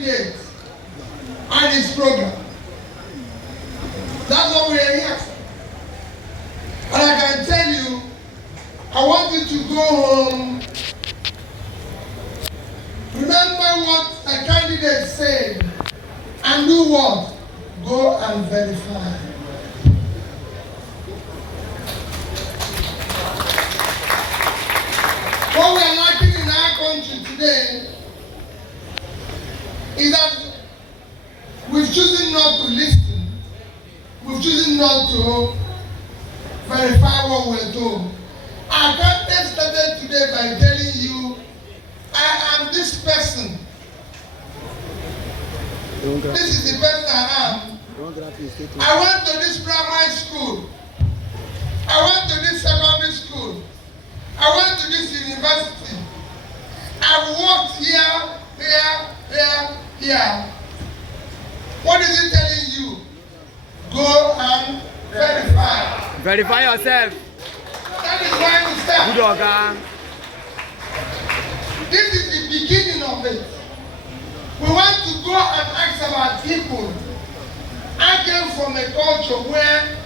candidate and his program. That's what we are here for. And I can tell you, I want you to go home. Remember what a candidate said and do what? Go and verify. What we are lacking in our country today is that we've chosen not to listen. We've chosen not to verify what we're doing. Our campaign started today by telling you, I am this person. This is the person I am. I went to this primary school. I went to this secondary school. I went to this university. I've worked here. What is it telling you? Go and verify. Verify yourself. That is why we start. Good organ. This is the beginning of it. We want to go and ask our people. I came from a culture where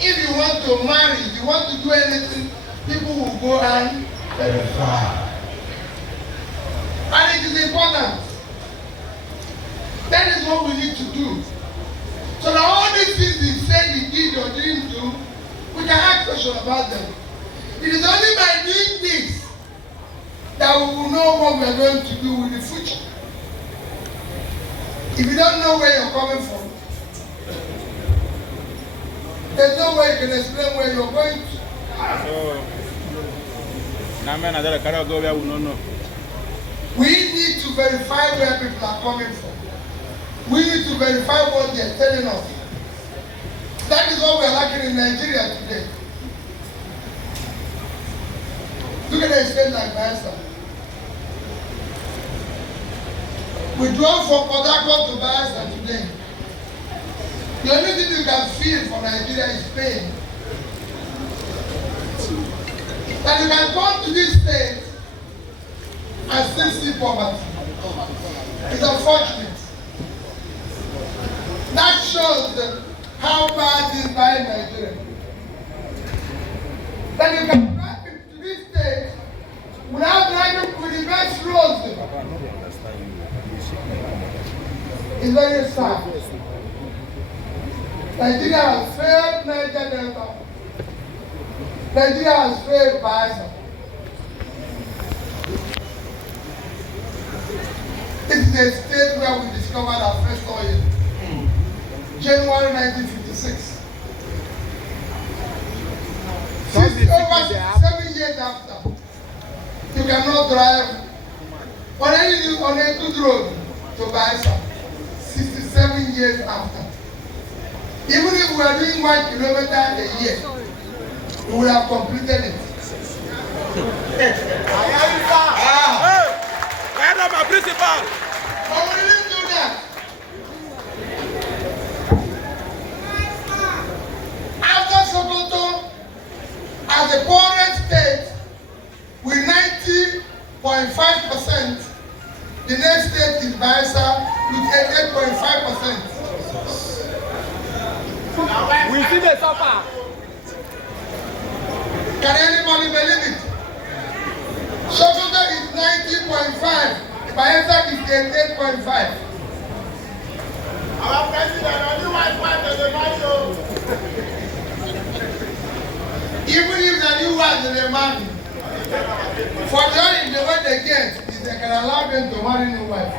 if you want to marry, if you want to do anything, people will go and verify. And it is important. That is what we need to do. So that all these things he said he did or didn't do, we can ask questions about them. It is only by doing this that we will know what we are going to do with the future. If you don't know where you're coming from, there's no way you can explain where you're going to. We need to verify where people are coming from. We need to verify what they're telling us. That is what we're lacking in Nigeria today. Look at a state like Bayelsa. We drove from Port Harcourt to Bayelsa today. The only thing you can feel for Nigeria is pain. That you can come to this state and still see poverty. It's unfortunate. That shows how bad this is by Nigeria. That you can drive to this state without driving with the best roads. It's very sad. Nigeria has failed Niger Delta. Nigeria has failed Bayelsa. This is a state where we discovered our first oil. January 1956. Over 7 years after, you cannot drive on a good road to Bayelsa. 67 years after. Even if we are doing 1 kilometer a year, we would have completed it. I am my principal. But we didn't do that. After Sokoto, as the poorest state, with 90.5%, the next state is Bayelsa with 88.5%. We see the suffer. Can anybody believe it? Sokoto is 90.5, Bayelsa is 88.5. Our president only wife of the man. Even if the new wife is a man, for them, the way they get is they can allow them to marry new wife.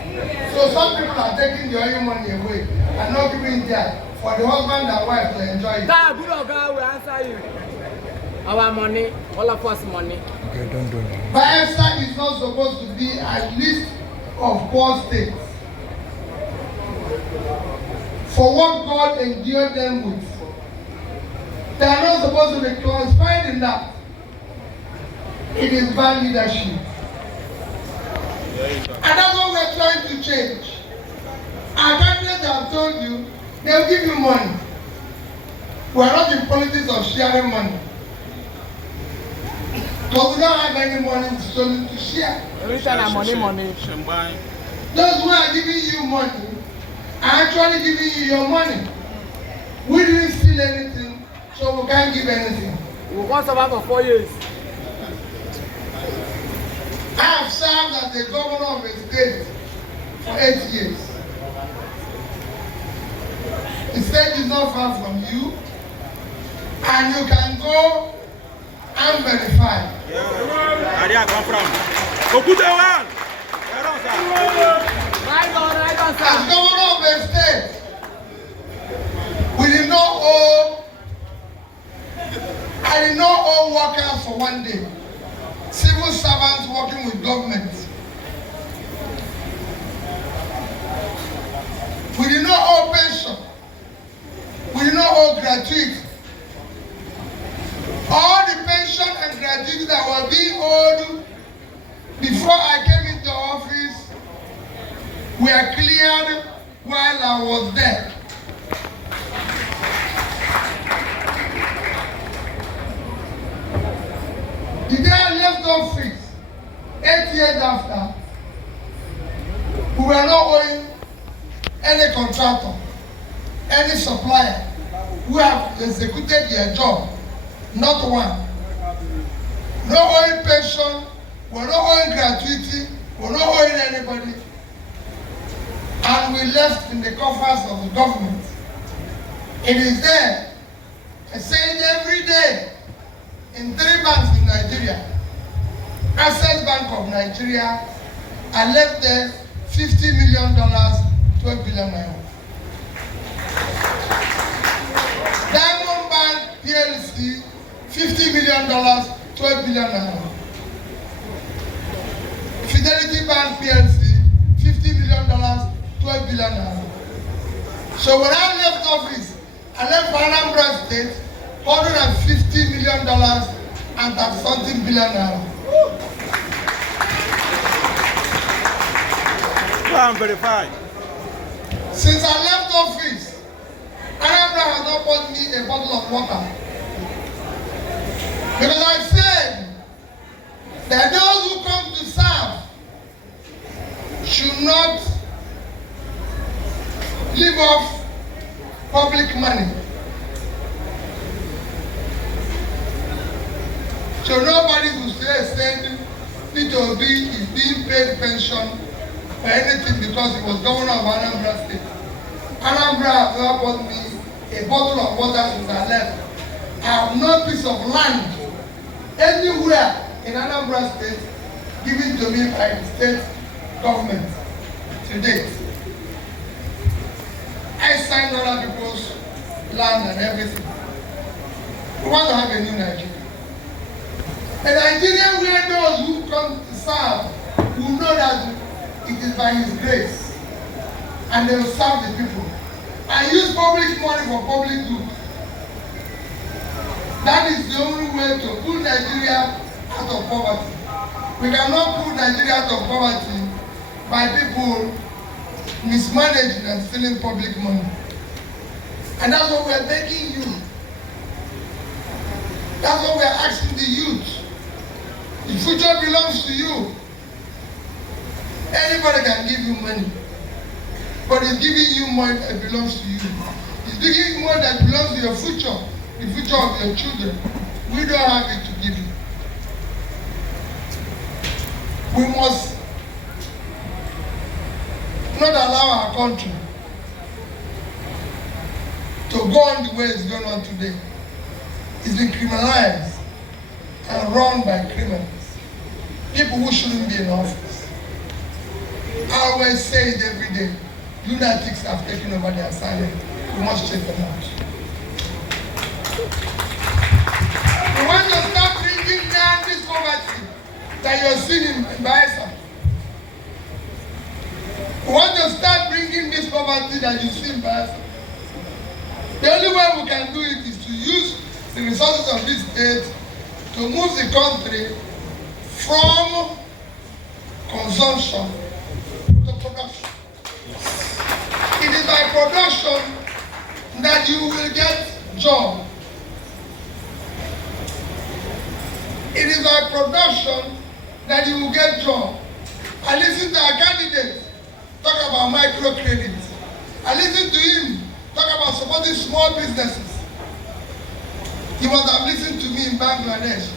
So some people are taking the oil money away and not giving that for the husband and wife to enjoy it. God, good or God will answer you. Our money, all of us money. Okay, don't do it. Bayelsa is not supposed to be a list of poor states. For what God endured them with. They are not supposed to be classified in that. It is bad leadership. And that's what we're trying to change. Our candidates have told you, they'll give you money. We are not in politics of sharing money. Because we don't have any money to share. Every time money. Those who are giving you money are actually giving you your money. We didn't steal anything, so we can't give anything. We won't survive for 4 years. I have served as the governor of a state for 8 years. The state is not far from you, and you can go and verify. Where do I come from? Okutewan! Right on, sir. As governor of a state, we did not owe, I did not owe workers for 1 day. Civil servants working with government. We did not owe pension. We did not owe gratuity. All the pension and gratuity that were being owed before I came into office were cleared while I was there. The day I left office, 8 years after, we were not owing any contractor, any supplier who have executed their job, not one. No owing pension, we're not owing gratuity, we're not owing anybody. And we left in the coffers of the government. It is there. I say it every day. In 3 banks in Nigeria, Access Bank of Nigeria, I left there $50 million, 12 billion naira. Diamond Bank PLC, $50 million, 12 billion naira. Fidelity Bank PLC, $50 million, 12 billion naira. So when I left office, I left Anambra State $150 million and that something billion naira. Go and verify. Since I left office, Anambra has not bought me a bottle of water. Because I said that those who come to serve should not live off public money. So nobody will say Peter Obi is being paid pension or anything because he was governor of Anambra State. Anambra has not bought me a bottle of water since I left. I have no piece of land anywhere in Anambra State given to me by the state government to date. I signed other people's land and everything. We want to have a new Nigeria. A Nigeria where those who come to serve will know that it is by His grace, and they will serve the people and use public money for public good. That is the only way to pull Nigeria out of poverty. We cannot pull Nigeria out of poverty by people mismanaging and stealing public money. And that's what we are begging you. That's what we are asking the youth. The future belongs to you. Anybody can give you money, but it's giving you money that belongs to you. It's giving you money that belongs to your future, the future of your children. We don't have it to give you. We must not allow our country to go on the way it's going on today. It's been criminalized and run by criminals. People who shouldn't be in office. I always say it every day. Lunatics have taken over the asylum. We must check them out. We want to start bringing down this poverty that you're seeing in Bayelsa. We want to start bringing this poverty that you see in Bayelsa. The only way we can do it is to use the resources of this state to move the country from consumption to production. It is by production that you will get job. It is by production that you will get job. I listen to our candidates talk about microcredit. I listened to him talk about supporting small businesses. He must have listened to me in Bangladesh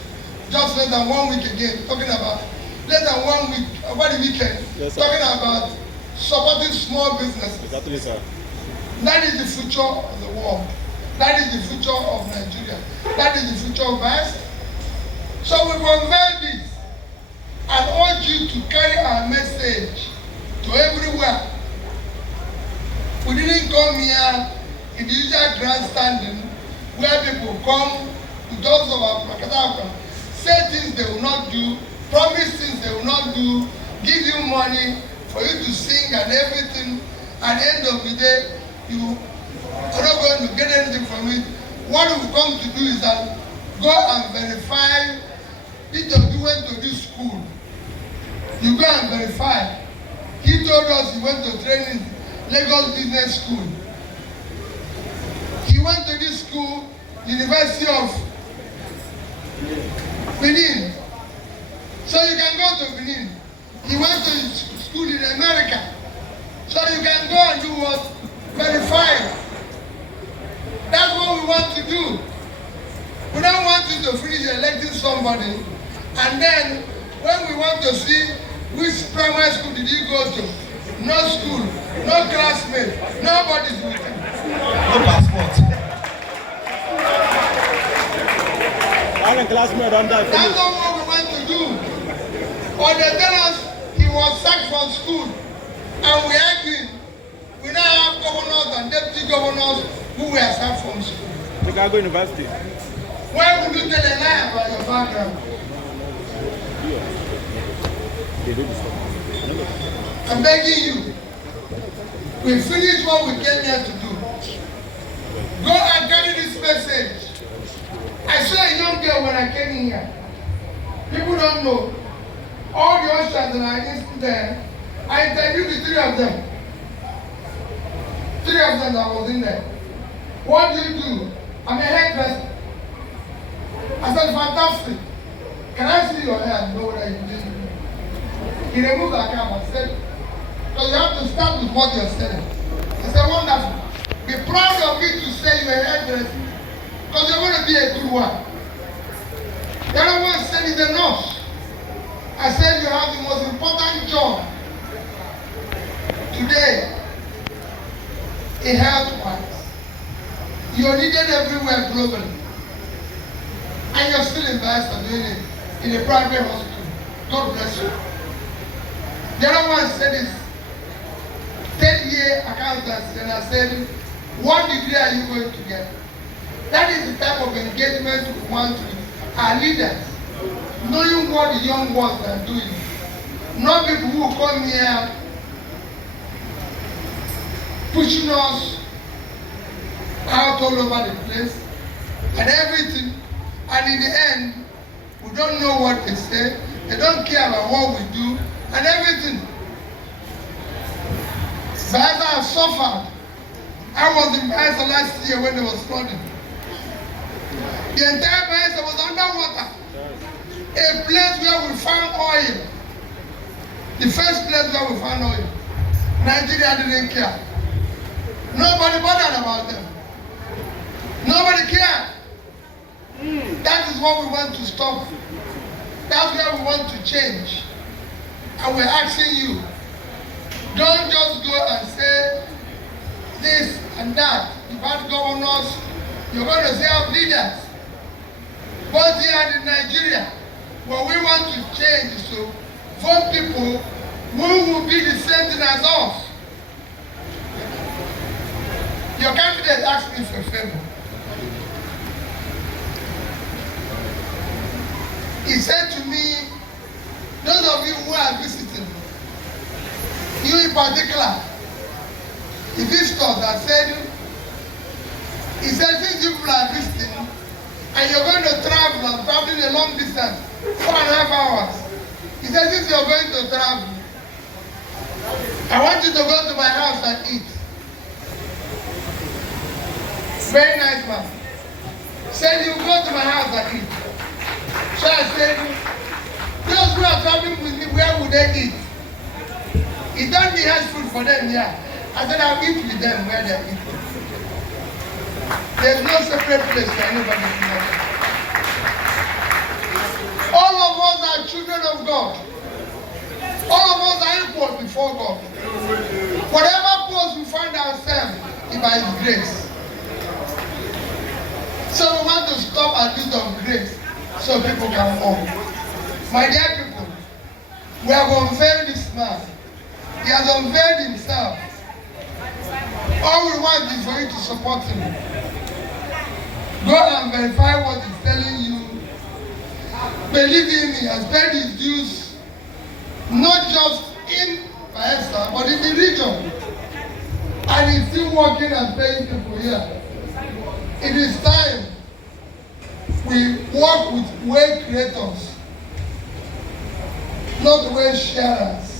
just less than 1 week again, talking about less than 1 week, over the weekend, yes, talking about supporting small businesses. Exactly, sir. That is the future of the world. That is the future of Nigeria. That is the future of Bayelsa. So we convey this and urge you to carry our message to everywhere. We didn't come here in the usual grandstanding where people come to those of our Prakataka, say things they will not do, promise things they will not do, give you money for you to sing and everything. At the end of the day, you are not going to get anything from it. What we've come to do is that go and verify if you went to this school. You go and verify. He told us he went to training Lagos Business School. He went to this school, University of Benin. So you can go to Benin. He went to school in America. So you can go and do what? Verify. That's what we want to do. We don't want you to finish electing somebody and then when we want to see which primary school did you go to, no school, no classmate, nobody's with him. No passport. That's not what we want to do. But they tell us he was sacked from school and we arguing. We now have governors and deputy governors who were sacked from school. Chicago University. Why would you tell a lie about your background? I'm begging you. We finished what we came here to do. Go and carry this message. I saw a young girl when I came in here. People don't know. All the ushers that are in there, I interviewed the three of them. Three of them that was in there. What do you do? I'm a hairdresser. I said, fantastic. Can I see your hair and know what you did? He removed the camera and said, because you have to start with what you're selling. I said, wonderful. Be proud of me to say you're a hairdresser. Because you're going to be a good one. The other one said it's a nurse. I said you have the most important job today in health-wise. You're needed everywhere globally. And you're still in Bayelsa doing it in a private hospital. God bless you. The other one said is 10-year accountancy, and I said, what degree are you going to get? That is the type of engagement we want with our leaders, knowing what the young ones are doing. Not people who come here pushing us out all over the place and everything. And in the end, we don't know what they say. They don't care about what we do and everything. Bayelsa has suffered. I was in Bayelsa last year when there was flooding. The entire Bayelsa was underwater. A place where we found oil. The first place where we found oil. Nigeria didn't care. Nobody bothered about them. Nobody cared. That is what we want to stop. That's where we want to change. And we're asking you, don't just go and say this and that. You've had governors, you're going to say our leaders. But here in Nigeria, what we want to change is to vote people who will be the same thing as us. Your candidate asked me for a favor. He said to me, those of you who are visiting, you in particular, the visitors that said, he said, these people are visiting, and you're going to travel and traveling a long distance, 4.5 hours. He said, since you're going to travel, I want you to go to my house and eat. Very nice man. Said, you go to my house and eat. So I said, those who are traveling with me, where would they eat? He don't need health food for them here. I said I'll eat with them where they eat. There's no separate place for anybody to know. All of us are children of God. All of us are equal before God. Whatever post we find ourselves is by His grace. So we want to stop abuse of grace so people can walk. My dear people, we have unveiled this man. He has unveiled himself. All we want is for you to support him. Go and verify what he's telling you. Believe him, he has paid his dues, not just in Bayelsa, but in the region. And he's still working and paying people here. It is time we work with way creators, not way sharers.